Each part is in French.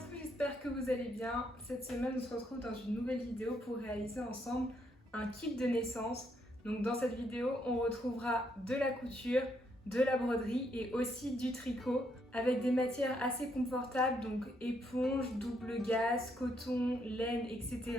tous, j'espère que vous allez bien. Cette semaine, on se retrouve dans une nouvelle vidéo pour réaliser ensemble un kit de naissance. Donc dans cette vidéo, on retrouvera de la couture, de la broderie et aussi du tricot avec des matières assez confortables, donc éponge, double gaze, coton, laine, etc.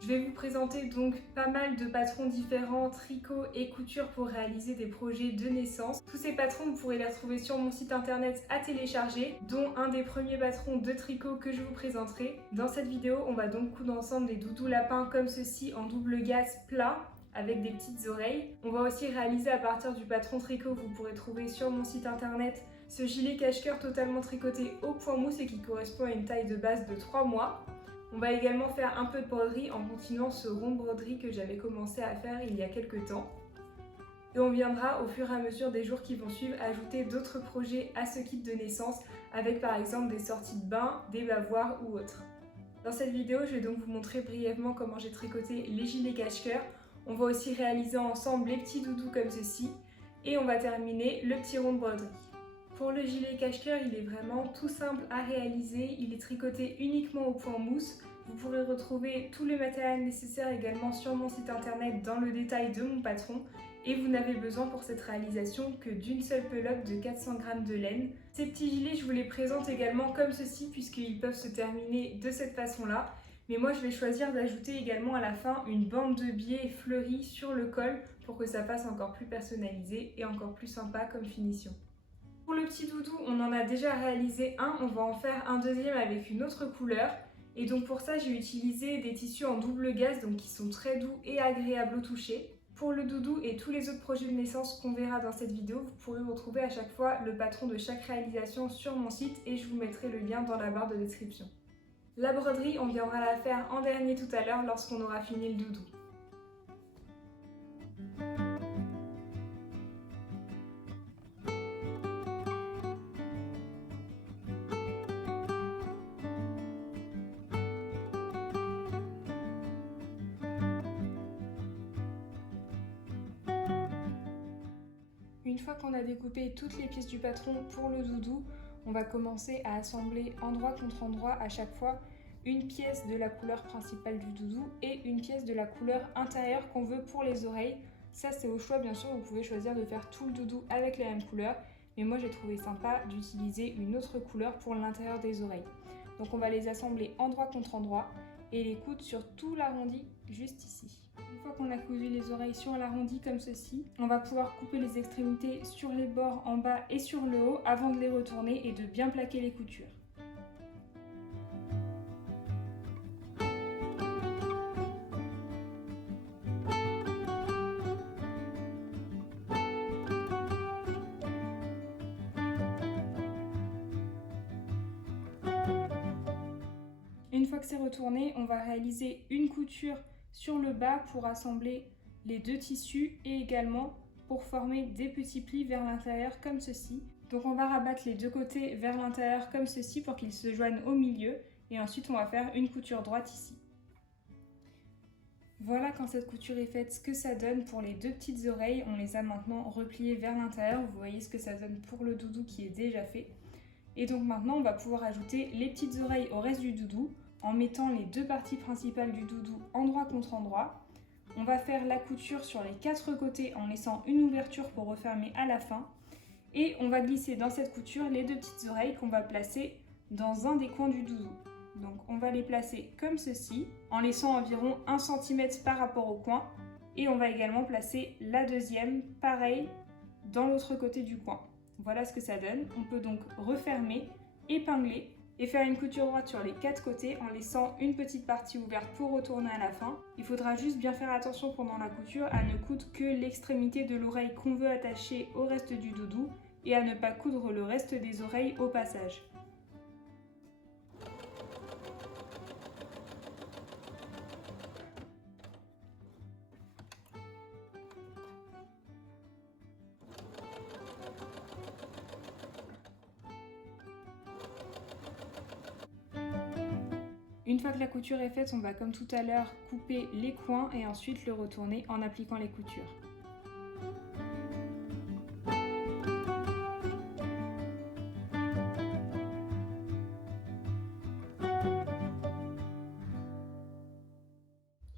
Je vais vous présenter donc pas mal de patrons différents, tricot et couture pour réaliser des projets de naissance. Tous ces patrons, vous pourrez les retrouver sur mon site internet à télécharger, dont un des premiers patrons de tricot que je vous présenterai. Dans cette vidéo, on va donc coudre ensemble des doudous lapins comme ceci en double gaze plat avec des petites oreilles. On va aussi réaliser à partir du patron tricot que vous pourrez trouver sur mon site internet ce gilet cache-cœur totalement tricoté au point mousse et qui correspond à une taille de base de 3 mois. On va également faire un peu de broderie en continuant ce rond de broderie que j'avais commencé à faire il y a quelques temps. Et on viendra au fur et à mesure des jours qui vont suivre ajouter d'autres projets à ce kit de naissance avec par exemple des sorties de bain, des bavoirs ou autres. Dans cette vidéo, je vais donc vous montrer brièvement comment j'ai tricoté les gilets cache-cœur. On va aussi réaliser ensemble les petits doudous comme ceci et on va terminer le petit rond de broderie. Pour le gilet cache-cœur, il est vraiment tout simple à réaliser, il est tricoté uniquement au point mousse. Vous pourrez retrouver tous les matériels nécessaires également sur mon site internet dans le détail de mon patron et vous n'avez besoin pour cette réalisation que d'une seule pelote de 400 g de laine. Ces petits gilets, je vous les présente également comme ceci puisqu'ils peuvent se terminer de cette façon-là. Mais moi, je vais choisir d'ajouter également à la fin une bande de biais fleurie sur le col pour que ça fasse encore plus personnalisé et encore plus sympa comme finition. Pour le petit doudou, on en a déjà réalisé un, on va en faire un deuxième avec une autre couleur. Et donc pour ça, j'ai utilisé des tissus en double gaze, donc qui sont très doux et agréables au toucher. Pour le doudou et tous les autres projets de naissance qu'on verra dans cette vidéo, vous pourrez retrouver à chaque fois le patron de chaque réalisation sur mon site et je vous mettrai le lien dans la barre de description. La broderie, on viendra la faire en dernier tout à l'heure lorsqu'on aura fini le doudou. Une fois qu'on a découpé toutes les pièces du patron pour le doudou, on va commencer à assembler endroit contre endroit à chaque fois une pièce de la couleur principale du doudou et une pièce de la couleur intérieure qu'on veut pour les oreilles. Ça c'est au choix, bien sûr, vous pouvez choisir de faire tout le doudou avec la même couleur, mais moi j'ai trouvé sympa d'utiliser une autre couleur pour l'intérieur des oreilles. Donc on va les assembler endroit contre endroit et les coudre sur tout l'arrondi juste ici. Une fois qu'on a cousu les oreilles sur l'arrondi comme ceci, on va pouvoir couper les extrémités sur les bords en bas et sur le haut avant de les retourner et de bien plaquer les coutures. Une fois que c'est retourné, on va réaliser une couture sur le bas pour assembler les deux tissus et également pour former des petits plis vers l'intérieur comme ceci. Donc on va rabattre les deux côtés vers l'intérieur comme ceci pour qu'ils se joignent au milieu et ensuite on va faire une couture droite ici. Voilà quand cette couture est faite ce que ça donne pour les deux petites oreilles. On les a maintenant repliées vers l'intérieur. Vous voyez ce que ça donne pour le doudou qui est déjà fait. Et donc maintenant on va pouvoir ajouter les petites oreilles au reste du doudou en mettant les deux parties principales du doudou endroit contre endroit. On va faire la couture sur les quatre côtés en laissant une ouverture pour refermer à la fin. Et on va glisser dans cette couture les deux petites oreilles qu'on va placer dans un des coins du doudou. Donc on va les placer comme ceci en laissant environ 1 cm par rapport au coin. Et on va également placer la deuxième pareil dans l'autre côté du coin. Voilà ce que ça donne. On peut donc refermer, épingler et faire une couture droite sur les quatre côtés en laissant une petite partie ouverte pour retourner à la fin. Il faudra juste bien faire attention pendant la couture à ne coudre que l'extrémité de l'oreille qu'on veut attacher au reste du doudou et à ne pas coudre le reste des oreilles au passage. Une fois que la couture est faite, on va comme tout à l'heure couper les coins et ensuite le retourner en appliquant les coutures.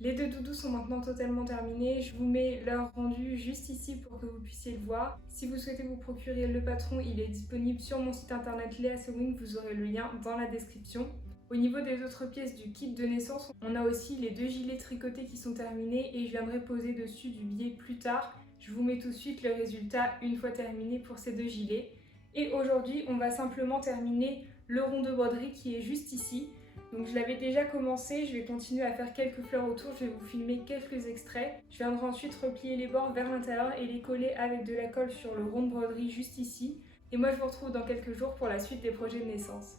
Les deux doudous sont maintenant totalement terminés. Je vous mets leur rendu juste ici pour que vous puissiez le voir. Si vous souhaitez vous procurer le patron, il est disponible sur mon site internet Léa Sewing. Vous aurez le lien dans la description. Au niveau des autres pièces du kit de naissance, on a aussi les 2 gilets tricotés qui sont terminés et je viendrai poser dessus du biais plus tard. Je vous mets tout de suite le résultat une fois terminé pour ces 2 gilets. Et aujourd'hui, on va simplement terminer le rond de broderie qui est juste ici. Donc je l'avais déjà commencé, je vais continuer à faire quelques fleurs autour, je vais vous filmer quelques extraits. Je viendrai ensuite replier les bords vers l'intérieur et les coller avec de la colle sur le rond de broderie juste ici. Et moi je vous retrouve dans quelques jours pour la suite des projets de naissance.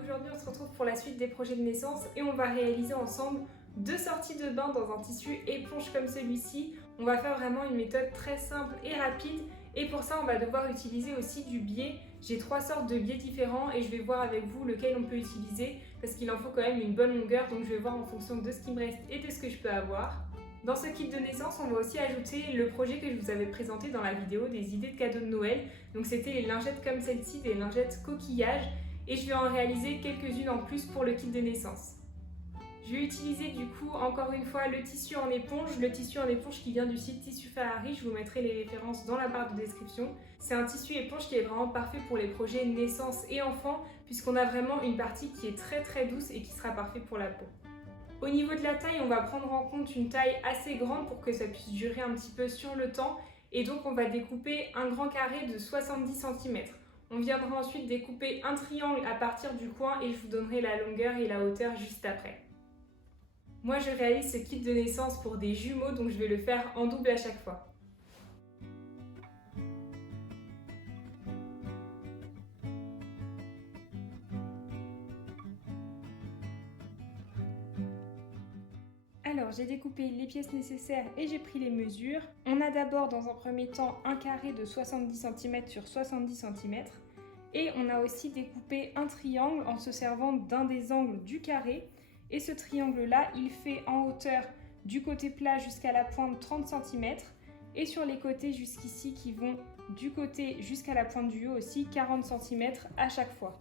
Aujourd'hui on se retrouve pour la suite des projets de naissance et on va réaliser ensemble 2 sorties de bain dans un tissu éponge comme celui-ci. On va faire vraiment une méthode très simple et rapide et pour ça on va devoir utiliser aussi du biais. J'ai 3 sortes de biais différents et je vais voir avec vous lequel on peut utiliser parce qu'il en faut quand même une bonne longueur, donc je vais voir en fonction de ce qui me reste et de ce que je peux avoir. Dans ce kit de naissance, on va aussi ajouter le projet que je vous avais présenté dans la vidéo des idées de cadeaux de Noël. Donc c'était les lingettes comme celle-ci, des lingettes coquillages, et je vais en réaliser quelques-unes en plus pour le kit de naissance. Je vais utiliser du coup encore une fois le tissu en éponge qui vient du site Tissu Ferrari, je vous mettrai les références dans la barre de description. C'est un tissu éponge qui est vraiment parfait pour les projets naissance et enfants puisqu'on a vraiment une partie qui est très douce et qui sera parfait pour la peau. Au niveau de la taille, on va prendre en compte une taille assez grande pour que ça puisse durer un petit peu sur le temps et donc on va découper un grand carré de 70 cm. On viendra ensuite découper un triangle à partir du coin et je vous donnerai la longueur et la hauteur juste après. Moi je réalise ce kit de naissance pour des jumeaux, donc je vais le faire en double à chaque fois. Alors j'ai découpé les pièces nécessaires et j'ai pris les mesures. On a d'abord dans un premier temps un carré de 70 cm sur 70 cm et on a aussi découpé un triangle en se servant d'un des angles du carré. Et ce triangle-là, il fait en hauteur du côté plat jusqu'à la pointe 30 cm et sur les côtés jusqu'ici qui vont du côté jusqu'à la pointe du haut aussi 40 cm à chaque fois.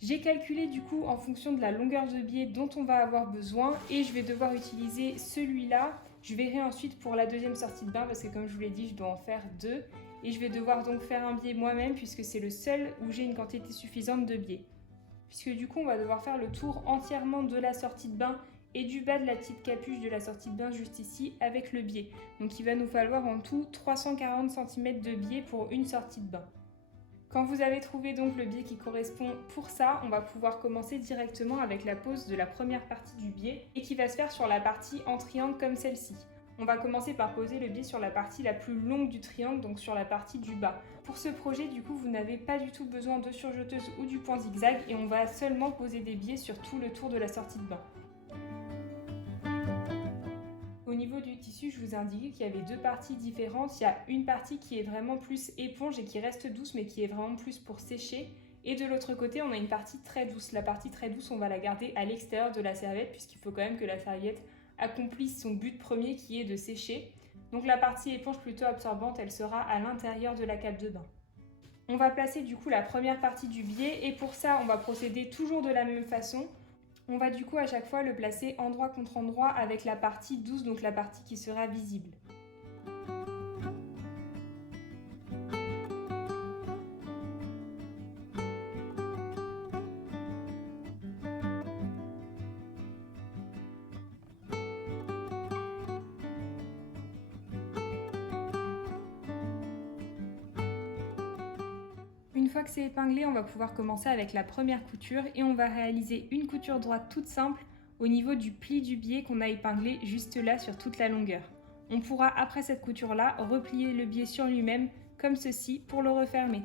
J'ai calculé du coup en fonction de la longueur de biais dont on va avoir besoin et je vais devoir utiliser celui-là. Je verrai ensuite pour la deuxième sortie de bain parce que comme je vous l'ai dit, je dois en faire 2 et je vais devoir donc faire un biais moi-même puisque c'est le seul où j'ai une quantité suffisante de biais. Puisque du coup on va devoir faire le tour entièrement de la sortie de bain et du bas de la petite capuche de la sortie de bain juste ici avec le biais. Donc il va nous falloir en tout 340 cm de biais pour une sortie de bain. Quand vous avez trouvé donc le biais qui correspond pour ça, on va pouvoir commencer directement avec la pose de la première partie du biais et qui va se faire sur la partie en triangle comme celle-ci. On va commencer par poser le biais sur la partie la plus longue du triangle, donc sur la partie du bas. Pour ce projet, du coup, vous n'avez pas du tout besoin de surjeteuse ou du point zigzag et on va seulement poser des biais sur tout le tour de la sortie de bain. Au niveau du tissu, je vous ai indiqué qu'il y avait 2 parties différentes. Il y a une partie qui est vraiment plus éponge et qui reste douce mais qui est vraiment plus pour sécher. Et de l'autre côté, on a une partie très douce. La partie très douce, on va la garder à l'extérieur de la serviette puisqu'il faut quand même que la serviette accomplisse son but premier qui est de sécher. Donc la partie éponge plutôt absorbante, elle sera à l'intérieur de la cape de bain. On va placer du coup la première partie du biais et pour ça, on va procéder toujours de la même façon. On va du coup à chaque fois le placer endroit contre endroit avec la partie douce, donc la partie qui sera visible. Une fois que c'est épinglé, on va pouvoir commencer avec la première couture et on va réaliser une couture droite toute simple au niveau du pli du biais qu'on a épinglé juste là sur toute la longueur. On pourra après cette couture-là replier le biais sur lui-même comme ceci pour le refermer.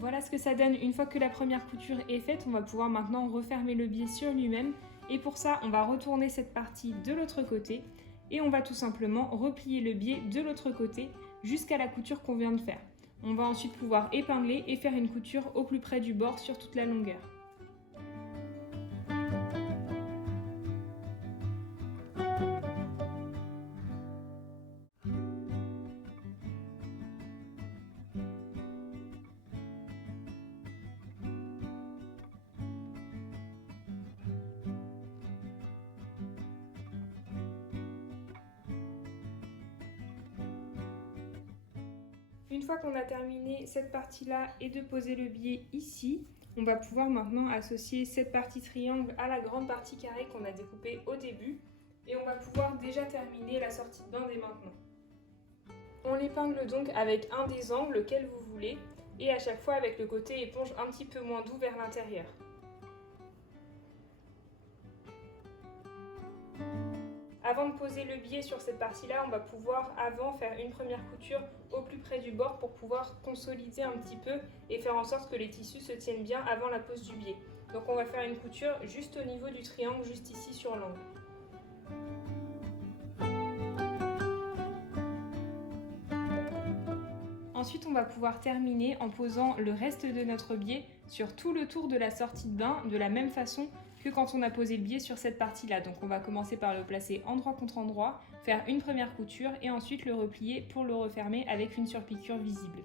Voilà ce que ça donne une fois que la première couture est faite. On va pouvoir maintenant refermer le biais sur lui-même Et pour ça, on va retourner cette partie de l'autre côté et on va tout simplement replier le biais de l'autre côté jusqu'à la couture qu'on vient de faire. On va ensuite pouvoir épingler et faire une couture au plus près du bord sur toute la longueur. Une fois qu'on a terminé cette partie-là et de poser le biais ici, on va pouvoir maintenant associer cette partie triangle à la grande partie carrée qu'on a découpée au début et on va pouvoir déjà terminer la sortie de bain dès maintenant. On l'épingle donc avec un des angles, lequel vous voulez, et à chaque fois avec le côté éponge un petit peu moins doux vers l'intérieur. Avant de poser le biais sur cette partie-là, on va pouvoir faire une première couture au plus près du bord pour pouvoir consolider un petit peu et faire en sorte que les tissus se tiennent bien avant la pose du biais. Donc on va faire une couture juste au niveau du triangle, juste ici sur l'angle. Ensuite, on va pouvoir terminer en posant le reste de notre biais sur tout le tour de la sortie de bain de la même façon que quand on a posé le biais sur cette partie-là. Donc on va commencer par le placer endroit contre endroit, faire une première couture et ensuite le replier pour le refermer avec une surpiqûre visible.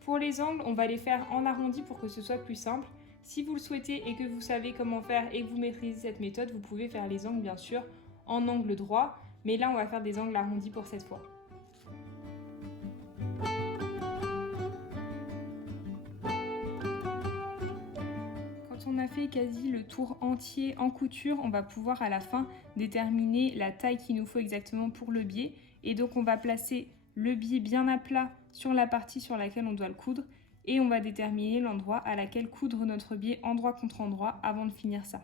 Pour les angles, on va les faire en arrondi pour que ce soit plus simple. Si vous le souhaitez et que vous savez comment faire et que vous maîtrisez cette méthode, vous pouvez faire les angles bien sûr en angle droit, mais là on va faire des angles arrondis pour cette fois. On a fait quasi le tour entier en couture, on va pouvoir à la fin déterminer la taille qu'il nous faut exactement pour le biais. Et donc on va placer le biais bien à plat sur la partie sur laquelle on doit le coudre et on va déterminer l'endroit à laquelle coudre notre biais endroit contre endroit avant de finir ça.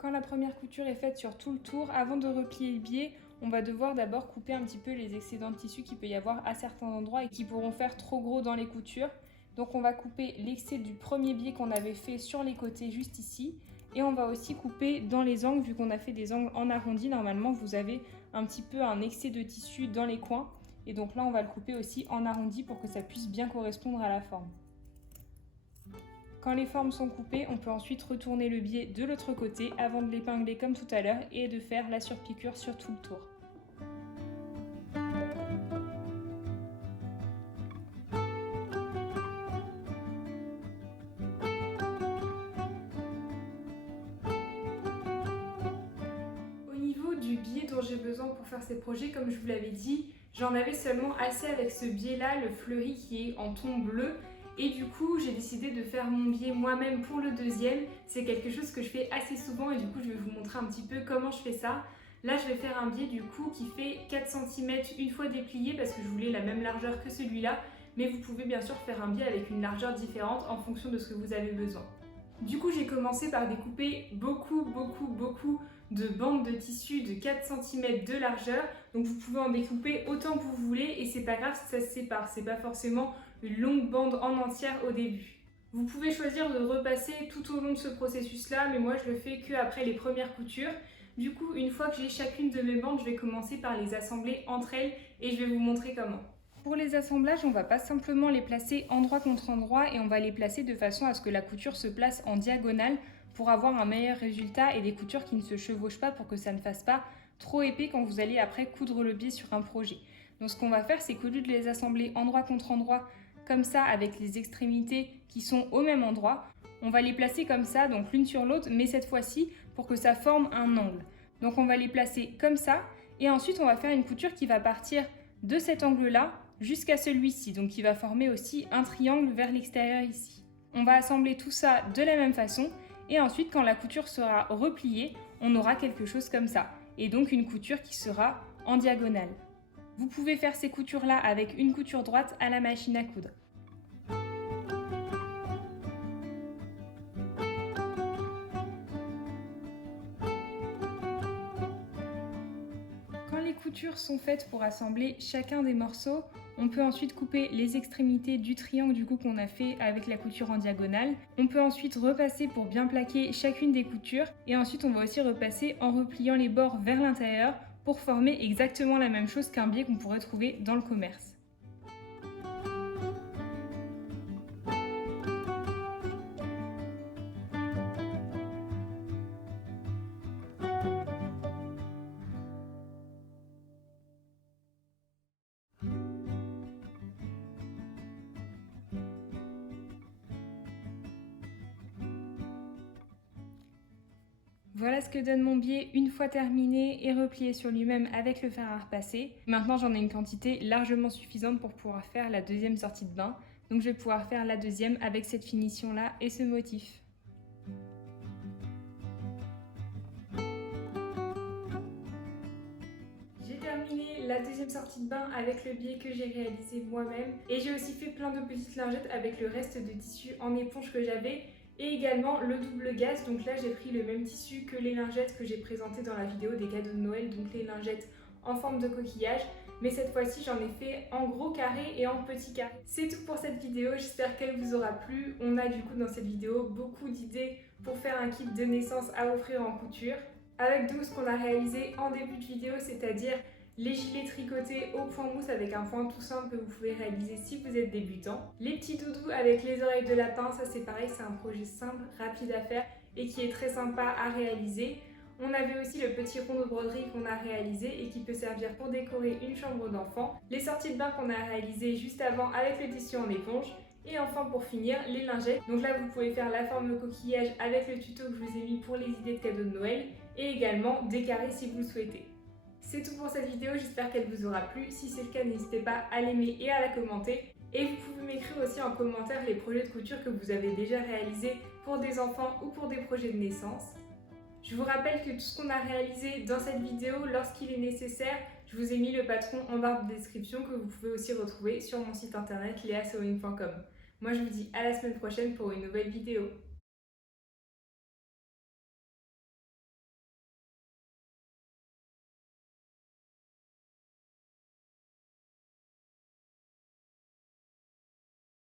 Quand la première couture est faite sur tout le tour, avant de replier le biais, on va devoir d'abord couper un petit peu les excédents de tissu qu'il peut y avoir à certains endroits et qui pourront faire trop gros dans les coutures. Donc on va couper l'excès du premier biais qu'on avait fait sur les côtés juste ici. Et on va aussi couper dans les angles, vu qu'on a fait des angles en arrondi, normalement vous avez un petit peu un excès de tissu dans les coins. Et donc là on va le couper aussi en arrondi pour que ça puisse bien correspondre à la forme. Quand les formes sont coupées, on peut ensuite retourner le biais de l'autre côté avant de l'épingler comme tout à l'heure et de faire la surpiqûre sur tout le tour. Au niveau du biais dont j'ai besoin pour faire ces projets, comme je vous l'avais dit, j'en avais seulement assez avec ce biais-là, le fleuri qui est en ton bleu. Et du coup, j'ai décidé de faire mon biais moi-même pour le deuxième. C'est quelque chose que je fais assez souvent et du coup, je vais vous montrer un petit peu comment je fais ça. Là, je vais faire un biais du coup qui fait 4 cm une fois déplié parce que je voulais la même largeur que celui-là. Mais vous pouvez bien sûr faire un biais avec une largeur différente en fonction de ce que vous avez besoin. Du coup, j'ai commencé par découper beaucoup de bandes de tissu de 4 cm de largeur. Donc vous pouvez en découper autant que vous voulez et c'est pas grave si ça se sépare. C'est pas forcément une longue bande en entière au début. Vous pouvez choisir de repasser tout au long de ce processus-là, mais moi je le fais qu'après les premières coutures. Du coup, une fois que j'ai chacune de mes bandes, je vais commencer par les assembler entre elles et je vais vous montrer comment. Pour les assemblages, on va pas simplement les placer endroit contre endroit et on va les placer de façon à ce que la couture se place en diagonale pour avoir un meilleur résultat et des coutures qui ne se chevauchent pas pour que ça ne fasse pas trop épais quand vous allez après coudre le biais sur un projet. Donc ce qu'on va faire, c'est qu'au lieu de les assembler endroit contre endroit comme ça avec les extrémités qui sont au même endroit, on va les placer comme ça, donc l'une sur l'autre, mais cette fois-ci pour que ça forme un angle. Donc on va les placer comme ça et ensuite on va faire une couture qui va partir de cet angle-là jusqu'à celui-ci, donc qui va former aussi un triangle vers l'extérieur ici. On va assembler tout ça de la même façon et ensuite quand la couture sera repliée, on aura quelque chose comme ça et donc une couture qui sera en diagonale. Vous pouvez faire ces coutures-là avec une couture droite à la machine à coudre. coutures sont faites pour assembler chacun des morceaux. On peut ensuite couper les extrémités du triangle du coup qu'on a fait avec la couture en diagonale. On peut ensuite repasser pour bien plaquer chacune des coutures. Et ensuite on va aussi repasser en repliant les bords vers l'intérieur pour former exactement la même chose qu'un biais qu'on pourrait trouver dans le commerce. Voilà ce que donne mon biais une fois terminé et replié sur lui-même avec le fer à repasser. Maintenant j'en ai une quantité largement suffisante pour pouvoir faire la deuxième sortie de bain. Donc je vais pouvoir faire la deuxième avec cette finition là et ce motif. J'ai terminé la deuxième sortie de bain avec le biais que j'ai réalisé moi-même. Et j'ai aussi fait plein de petites lingettes avec le reste de tissu en éponge que j'avais. Et également le double gaze, donc là j'ai pris le même tissu que les lingettes que j'ai présentées dans la vidéo des cadeaux de Noël, donc les lingettes en forme de coquillage, mais cette fois-ci j'en ai fait en gros carré et en petit carré. C'est tout pour cette vidéo, j'espère qu'elle vous aura plu. On a du coup dans cette vidéo beaucoup d'idées pour faire un kit de naissance à offrir en couture, avec tout ce qu'on a réalisé en début de vidéo, c'est-à-dire les gilets tricotés au point mousse avec un point tout simple que vous pouvez réaliser si vous êtes débutant. Les petits doudous avec les oreilles de lapin, ça c'est pareil, c'est un projet simple, rapide à faire et qui est très sympa à réaliser. On avait aussi le petit rond de broderie qu'on a réalisé et qui peut servir pour décorer une chambre d'enfant. Les sorties de bain qu'on a réalisées juste avant avec le tissu en éponge. Et enfin pour finir, les lingettes. Donc là vous pouvez faire la forme de coquillage avec le tuto que je vous ai mis pour les idées de cadeaux de Noël et également des carrés si vous le souhaitez. C'est tout pour cette vidéo, j'espère qu'elle vous aura plu. Si c'est le cas, n'hésitez pas à l'aimer et à la commenter. Et vous pouvez m'écrire aussi en commentaire les projets de couture que vous avez déjà réalisés pour des enfants ou pour des projets de naissance. Je vous rappelle que tout ce qu'on a réalisé dans cette vidéo, lorsqu'il est nécessaire, je vous ai mis le patron en barre de description que vous pouvez aussi retrouver sur mon site internet leasewing.com. Moi je vous dis à la semaine prochaine pour une nouvelle vidéo.